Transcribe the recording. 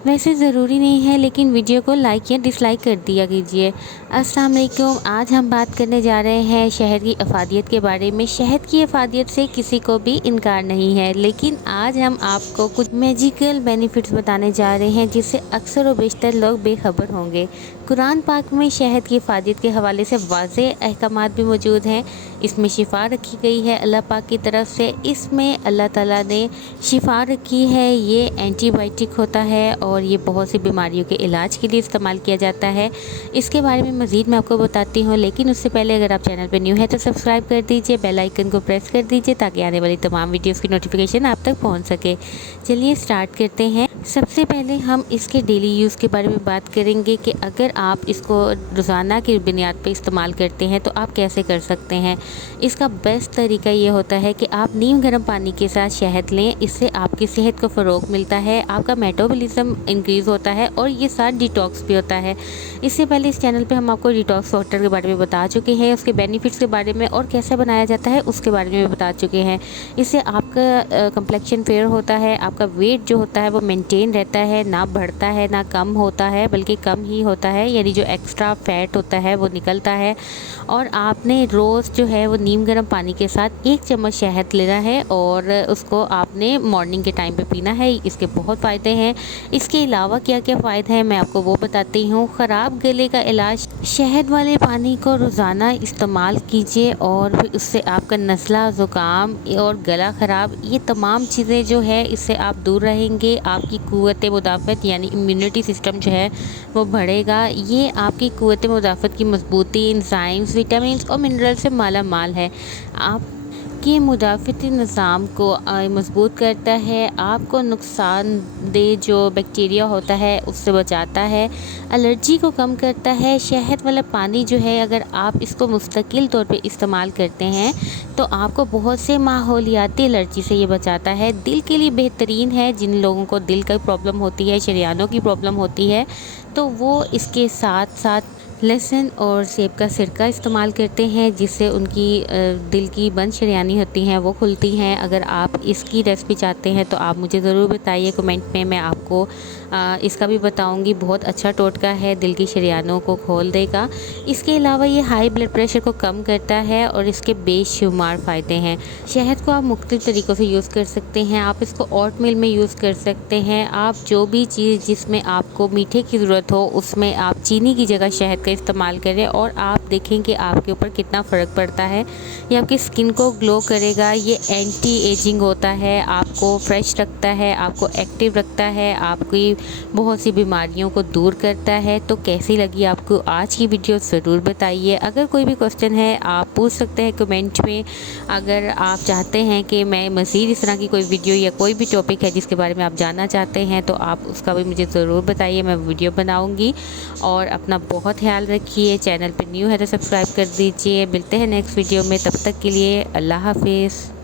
वैसे ज़रूरी नहीं है, लेकिन वीडियो को लाइक या डिसलाइक कर दिया कीजिए। अस्सलाम वालेकुम। आज हम बात करने जा रहे हैं शहद की अफादियत के बारे में। शहद की अफादियत से किसी को भी इनकार नहीं है, लेकिन आज हम आपको कुछ मैजिकल बेनिफिट्स बताने जा रहे हैं जिससे अक्सर व बेशतर लोग बेखबर होंगे। कुरान पाक में शहद की अफादियत के हवाले से वाज़ेह अहकामात भी मौजूद हैं। इसमें शिफा रखी गई है अल्लाह पाक की तरफ से। इसमें अल्लाह ताला ने शिफा रखी है। ये एंटीबायोटिक होता है और ये बहुत सी बीमारियों के इलाज के लिए इस्तेमाल किया जाता है। इसके बारे में मज़ीद मैं आपको बताती हूँ, लेकिन उससे पहले अगर आप चैनल पर न्यू है तो सब्सक्राइब कर दीजिए, बेल आइकन को प्रेस कर दीजिए ताकि आने वाली तमाम वीडियोस की नोटिफिकेशन आप तक पहुँच सके। चलिए स्टार्ट करते हैं। सबसे पहले हम इसके डेली यूज़ के बारे में बात करेंगे कि अगर आप इसको रोज़ाना की बुनियाद पर इस्तेमाल करते हैं तो आप कैसे कर सकते हैं। इसका बेस्ट तरीका ये होता है कि आप नीम गर्म पानी के साथ शहद लें। इससे आपकी सेहत को फ़रोग़ मिलता है, आपका मेटाबॉलिज्म इंक्रीज़ होता है और ये साथ डिटॉक्स भी होता है। इससे पहले इस चैनल पे हम आपको डिटॉक्स वाटर के बारे में बता चुके हैं, उसके बेनिफिट्स के बारे में और कैसे बनाया जाता है उसके बारे में बता चुके हैं। इससे आपका कंप्लेक्शन फेयर होता है, आपका वेट जो होता है वो मेंटेन रहता है, ना बढ़ता है ना कम होता है, बल्कि कम ही होता है, यानी जो एक्स्ट्रा फैट होता है वो निकलता है। और आपने रोज़ जो है वो नीम गर्म पानी के साथ 1 चम्मच शहद लेना है और उसको आपने मॉर्निंग के टाइम पे पीना है। इसके बहुत फ़ायदे हैं। इसके अलावा क्या क्या फ़ायदे हैं मैं आपको वो बताती हूँ। ख़राब गले का इलाज, शहद वाले पानी को रोज़ाना इस्तेमाल कीजिए और फिर उससे आपका नज़ला, ज़ुकाम और गला ख़राब, ये तमाम चीज़ें जो है इससे आप दूर रहेंगे। आपकी क़ुव्वत मुदाफ़त यानी इम्यूनिटी सिस्टम जो है वो बढ़ेगा। ये आपकी क़ुव्वत मुदाफ़त की मजबूती, एंजाइम्स, विटामिन्स और मिनरल से माला माल है। आपके मुदाफ़ती निज़ाम को मजबूत करता है, आपको नुकसानदेह जो बैक्टीरिया होता है उससे बचाता है, एलर्जी को कम करता है। शहद वाला पानी जो है अगर आप इसको मुस्तकिल तौर पे इस्तेमाल करते हैं तो आपको बहुत से माहौलियाती एलर्जी से ये बचाता है। दिल के लिए बेहतरीन है। जिन लोगों को दिल की प्रॉब्लम होती है, शरीयानों की प्रॉब्लम होती है, तो वो इसके साथ साथ लहसुन और सेब का सिरका इस्तेमाल करते हैं जिससे उनकी दिल की बंद शरियानी होती हैं वो खुलती हैं। अगर आप इसकी रेसिपी चाहते हैं तो आप मुझे ज़रूर बताइए कमेंट में, मैं आपको इसका भी बताऊंगी। बहुत अच्छा टोटका है, दिल की शरियानों को खोल देगा। इसके अलावा ये हाई ब्लड प्रेशर को कम करता है और इसके बेशुमार फ़ायदे हैं। शहद को आप मुख्तलिफ़ तरीक़ों से यूज़ कर सकते हैं। आप इसको ओट मील में यूज़ कर सकते हैं। आप जो भी चीज़ जिसमें आपको मीठे की ज़रूरत हो उसमें आप चीनी की जगह शहद इस्तेमाल करें और आप देखें कि आपके ऊपर कितना फ़र्क पड़ता है। ये आपकी स्किन को ग्लो करेगा। ये एंटी एजिंग होता है, आपको फ्रेश रखता है, आपको एक्टिव रखता है, आपकी बहुत सी बीमारियों को दूर करता है। तो कैसी लगी आपको आज की वीडियो ज़रूर बताइए। अगर कोई भी क्वेश्चन है आप पूछ सकते हैं कमेंट में। अगर आप चाहते हैं कि मैं मज़ीद इस तरह की कोई वीडियो या कोई भी टॉपिक है जिसके बारे में आप जानना चाहते हैं तो आप उसका भी मुझे ज़रूर बताइए, मैं वीडियो बनाऊँगी। और अपना बहुत ख्याल रखिए। चैनल पे न्यू है तो सब्सक्राइब कर दीजिए। मिलते हैं नेक्स्ट वीडियो में, तब तक के लिए अल्लाह हाफिज़।